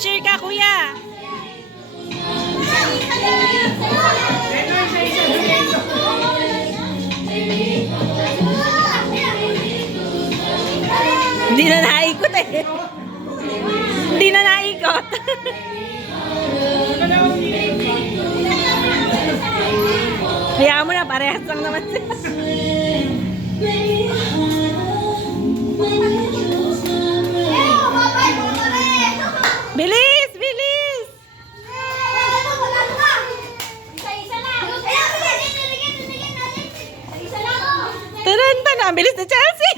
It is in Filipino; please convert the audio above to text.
Mag-cheer ka, kuya. Hindi na naikot eh. Hindi na naikot. Hayaan mo na, parehas lang naman sila. Bilis! Bilis! Taranta na! Ang bilis na Chelsea!